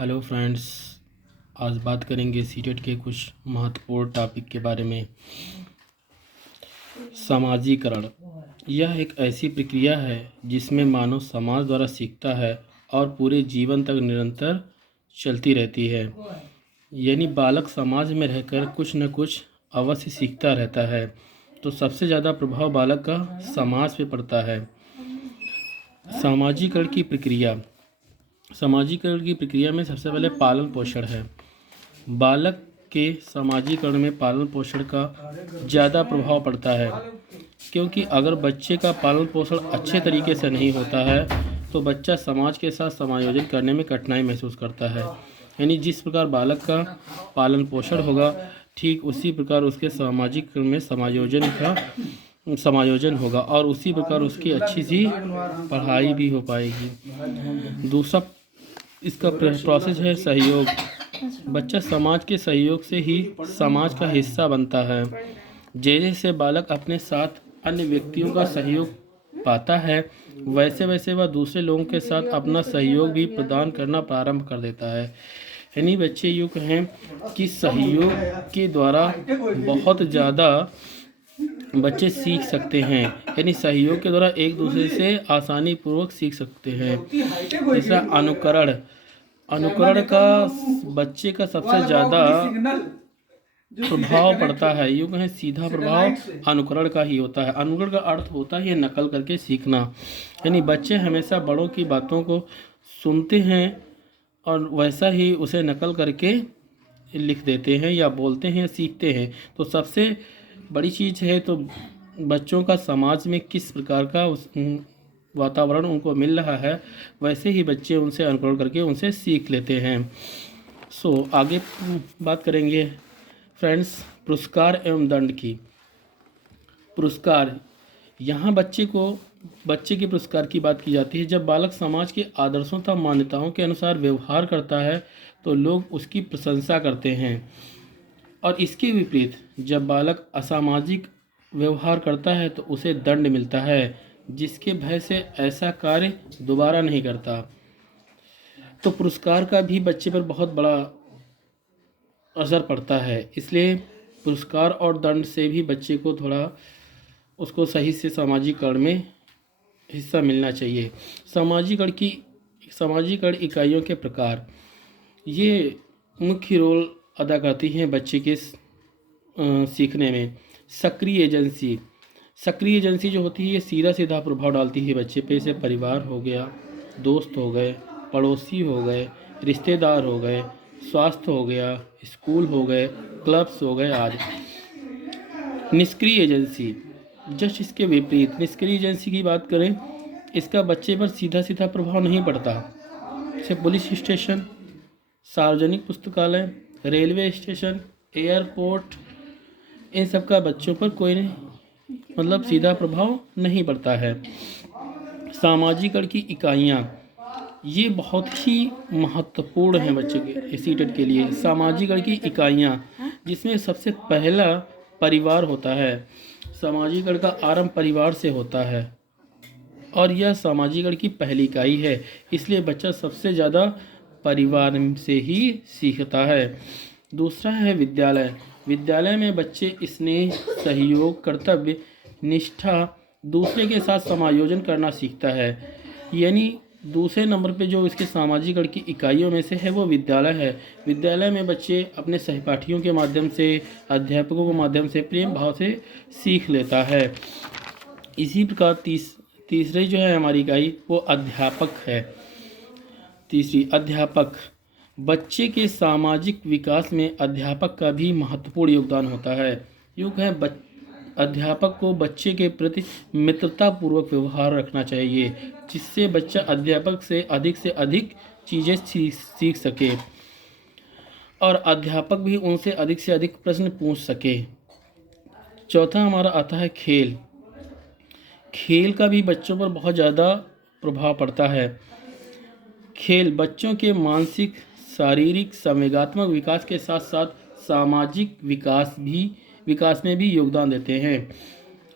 Hello friends. आज बात करेंगे सीटेट के कुछ महत्वपूर्ण टॉपिक के बारे में। समाजीकरण यह एक ऐसी प्रक्रिया है जिसमें मानव समाज द्वारा सीखता है और पूरे जीवन तक निरंतर चलती रहती है। यानी बालक समाज में रहकर कुछ न कुछ अवश्य सीखता रहता है। तो सबसे ज़्यादा प्रभाव बालक का समाज पे पड़ता है। समाजीकरण की प्रक्रिया में सबसे पहले पालन पोषण है। बालक के समाजीकरण में पालन पोषण का ज़्यादा प्रभाव पड़ता है, क्योंकि अगर बच्चे का पालन पोषण अच्छे तरीके से नहीं होता है तो बच्चा समाज के साथ समायोजन करने में कठिनाई महसूस करता है। यानी जिस प्रकार बालक का पालन पोषण होगा, ठीक उसी प्रकार उसके समाजीकरण में समायोजन होगा और उसी प्रकार उसकी अच्छी सी पढ़ाई भी हो पाएगी। दूसरा इसका प्रोसेस है सहयोग। बच्चा समाज के सहयोग से ही समाज का हिस्सा बनता है। जैसे बालक अपने साथ अन्य व्यक्तियों का सहयोग पाता है, वैसे वैसे वह दूसरे लोगों के साथ अपना सहयोग भी प्रदान करना प्रारंभ कर देता है। यानी बच्चे यूँ कहें कि सहयोग के द्वारा बहुत ज़्यादा बच्चे सीख सकते हैं। यानी सहयोग के द्वारा एक दूसरे से आसानी पूर्वक सीख सकते हैं। तीसरा अनुकरण का बच्चे का सबसे ज़्यादा प्रभाव पड़ता है। यूँ कहें सीधा प्रभाव अनुकरण का ही होता है। अनुकरण का अर्थ होता है नकल करके सीखना। यानी बच्चे हमेशा बड़ों की बातों को सुनते हैं और वैसा ही उसे नकल करके लिख देते हैं या बोलते हैं, सीखते हैं। तो सबसे बड़ी चीज़ है तो बच्चों का समाज में किस प्रकार का वातावरण उनको मिल रहा है, वैसे ही बच्चे उनसे अनुकरण करके उनसे सीख लेते हैं। आगे बात करेंगे फ्रेंड्स पुरस्कार एवं दंड की। पुरस्कार, यहाँ बच्चे के पुरस्कार की बात की जाती है। जब बालक समाज के आदर्शों तथा मान्यताओं के अनुसार व्यवहार करता है तो लोग उसकी प्रशंसा करते हैं, और इसके विपरीत जब बालक असामाजिक व्यवहार करता है तो उसे दंड मिलता है, जिसके भय से ऐसा कार्य दोबारा नहीं करता। तो पुरस्कार का भी बच्चे पर बहुत बड़ा असर पड़ता है। इसलिए पुरस्कार और दंड से भी बच्चे को थोड़ा उसको सही से सामाजिकरण में हिस्सा मिलना चाहिए। सामाजिकरण इकाइयों के प्रकार, ये मुख्य रोल अदा करती हैं बच्चे के सीखने में। सक्रिय एजेंसी जो होती है ये सीधा प्रभाव डालती है बच्चे पे। जैसे परिवार हो गया, दोस्त हो गए, पड़ोसी हो गए, रिश्तेदार हो गए, स्वास्थ्य हो गया, स्कूल हो गए, क्लब्स हो गए आदि। निष्क्रिय एजेंसी, जस्ट इसके विपरीत। निष्क्रिय एजेंसी की बात करें, इसका बच्चे पर सीधा प्रभाव नहीं पड़ता। जैसे पुलिस स्टेशन, सार्वजनिक पुस्तकालय, रेलवे स्टेशन, एयरपोर्ट, इन सब का बच्चों पर कोई सीधा प्रभाव नहीं पड़ता है। सामाजिकरण की इकाइयाँ, ये बहुत ही महत्वपूर्ण हैं बच्चे के सीटेट के लिए। सामाजिकरण की इकाइयाँ, जिसमें सबसे पहला परिवार होता है। सामाजिकरण का आरंभ परिवार से होता है और यह सामाजिकरण की पहली इकाई है। इसलिए बच्चा सबसे ज़्यादा परिवार से ही सीखता है। दूसरा है विद्यालय में बच्चे स्नेह, सहयोग, कर्तव्य निष्ठा, दूसरे के साथ समायोजन करना सीखता है। यानी दूसरे नंबर पे जो इसके सामाजिकरण की इकाइयों में से है वो विद्यालय है। विद्यालय में बच्चे अपने सहपाठियों के माध्यम से, अध्यापकों के माध्यम से प्रेम भाव से सीख लेता है। इसी प्रकार तीसरी जो है हमारी इकाई वो अध्यापक है। तीसरी अध्यापक, बच्चे के सामाजिक विकास में अध्यापक का भी महत्वपूर्ण योगदान होता है। यूँ कहें अध्यापक को बच्चे के प्रति मित्रतापूर्वक व्यवहार रखना चाहिए, जिससे बच्चा अध्यापक से अधिक चीज़ें सीख सके और अध्यापक भी उनसे अधिक से अधिक प्रश्न पूछ सके। चौथा हमारा आता है खेल का भी बच्चों पर बहुत ज़्यादा प्रभाव पड़ता है। खेल बच्चों के मानसिक, शारीरिक, संवेगात्मक विकास के साथ साथ सामाजिक विकास में भी योगदान देते हैं।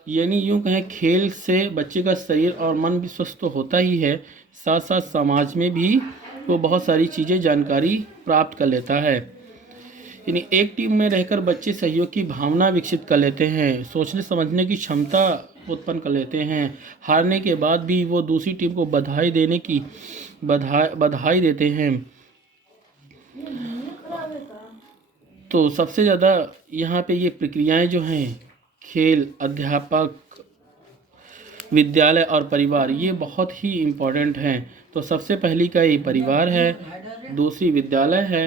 यानी यूँ कहें खेल से बच्चे का शरीर और मन भी स्वस्थ तो होता ही है, साथ साथ समाज में भी वो बहुत सारी चीज़ें जानकारी प्राप्त कर लेता है। यानी एक टीम में रहकर बच्चे सहयोग की भावना विकसित कर लेते हैं, सोचने समझने की क्षमता उत्पन्न कर लेते हैं। हारने के बाद भी वो दूसरी टीम को बधाई देते हैं। तो सबसे ज़्यादा यहाँ पे ये प्रक्रियाएं जो हैं, खेल, अध्यापक, विद्यालय और परिवार, ये बहुत ही इम्पोर्टेंट हैं। तो सबसे पहली का ये परिवार है, दूसरी विद्यालय है